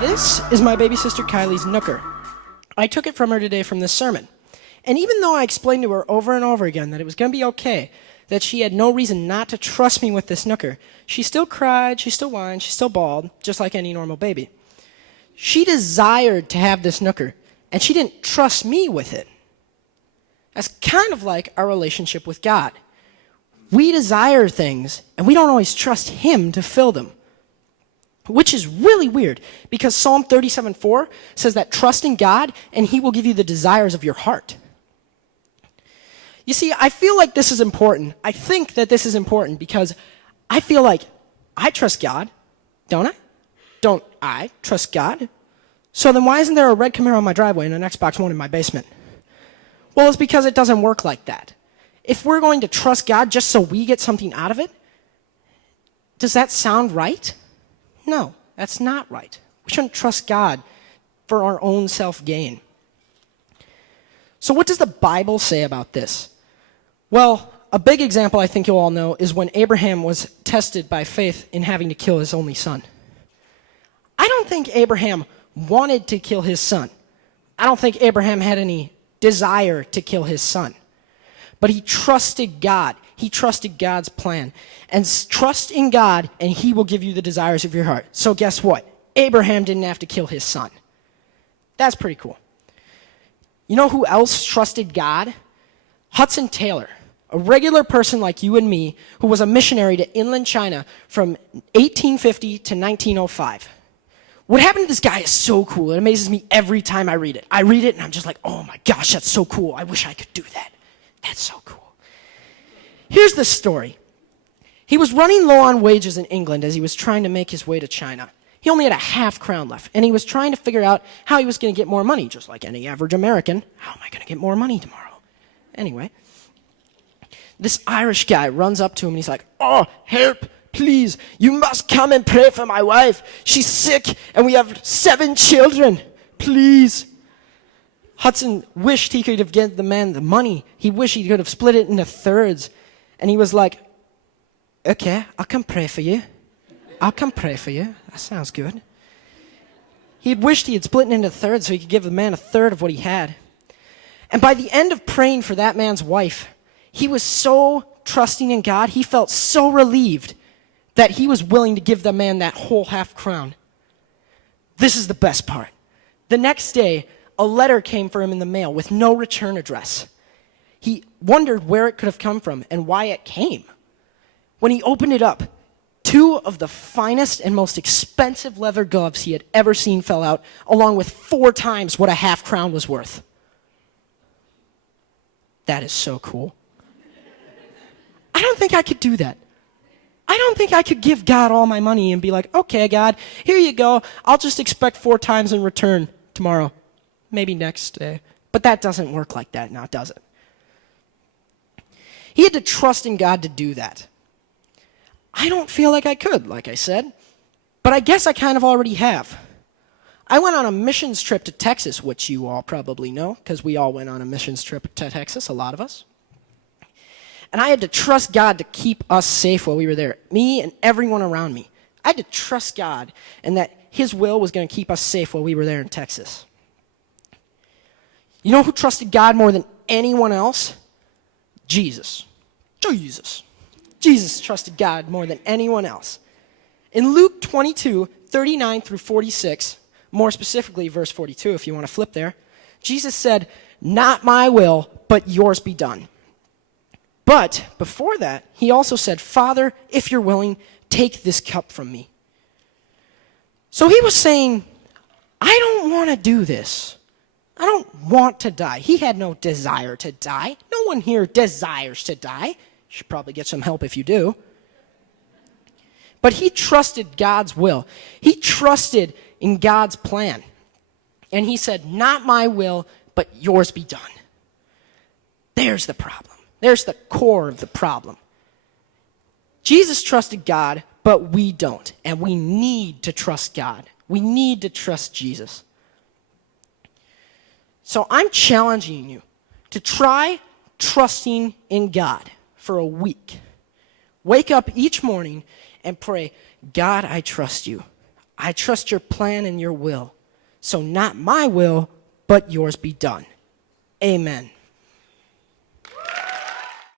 This is my baby sister Kylie's Nooker. I took it from her today from this sermon. And even though I explained to her over and over again that it was going to be okay, that she had no reason not to trust me with this Nooker, she still cried, she still whined, she still bawled, just like any normal baby. She desired to have this Nooker, and she didn't trust me with it. That's kind of like our relationship with God. We desire things, and we don't always trust Him to fill them. Which is really weird, because Psalm 37:4 says that trust in God, and He will give you the desires of your heart. You see, I feel like this is important. I think that this is important because I feel like I trust God, don't I? Don't I trust God? So then why isn't there a red Camaro on my driveway and an Xbox One in my basement? Well, it's because it doesn't work like that. If we're going to trust God just so we get something out of it, does that sound right? No, that's not right. We shouldn't trust God for our own self-gain. So what does the Bible say about this? Well, a big example I think you all know is when Abraham was tested by faith in having to kill his only son. I don't think Abraham wanted to kill his son. I don't think Abraham had any desire to kill his son. But he trusted God. He trusted God's plan. And trust in God, and He will give you the desires of your heart. So guess what? Abraham didn't have to kill his son. That's pretty cool. You know who else trusted God? Hudson Taylor, a regular person like you and me who was a missionary to inland China from 1850 to 1905. What happened to this guy is so cool. It amazes me every time I read it. I read it and I'm just like, oh my gosh, that's so cool. I wish I could do that. That's so cool. Here's the story. He was running low on wages in England as he was trying to make his way to China. He only had a half crown left, and he was trying to figure out how he was going to get more money, just like any average American. How am I going to get more money tomorrow? Anyway, this Irish guy runs up to him, and he's like, oh, help, please. You must come and pray for my wife. She's sick, and we have 7 children. Please. Hudson wished he could have given the man the money. He wished he could have split it into thirds. And he was like, okay, I'll come pray for you. I'll come pray for you. That sounds good. He had wished he had split it into thirds so he could give the man a third of what he had. And by the end of praying for that man's wife, he was so trusting in God, he felt so relieved that he was willing to give the man that whole half crown. This is the best part. The next day, a letter came for him in the mail with no return address. He wondered where it could have come from and why it came. When he opened it up, 2 of the finest and most expensive leather gloves he had ever seen fell out, along with 4 times what a half crown was worth. That is so cool. I don't think I could do that. I don't think I could give God all my money and be like, okay, God, here you go. I'll just expect 4 times in return tomorrow. Maybe next day. But that doesn't work like that now, does it? He had to trust in God to do that. I don't feel like I could, like I said. But I guess I kind of already have. I went on a missions trip to Texas, which you all probably know, because we all went on a missions trip to Texas, a lot of us. And I had to trust God to keep us safe while we were there, me and everyone around me. I had to trust God and that His will was going to keep us safe while we were there in Texas. You know who trusted God more than anyone else? Jesus. Jesus trusted God more than anyone else. In Luke 22:39 through 46, more specifically verse 42, if you want to flip there, Jesus said, not my will, but yours be done. But before that, he also said, Father, if you're willing, take this cup from me. So he was saying, I don't want to do this. I don't want to die. He had no desire to die. No one here desires to die. You should probably get some help if you do. But he trusted God's will. He trusted in God's plan. And he said, not my will, but yours be done. There's the problem. There's the core of the problem. Jesus trusted God, but we don't. And we need to trust God. We need to trust Jesus. So I'm challenging you to try trusting in God for a week. Wake up each morning and pray, God, I trust you. I trust your plan and your will. So not my will, but yours be done. Amen.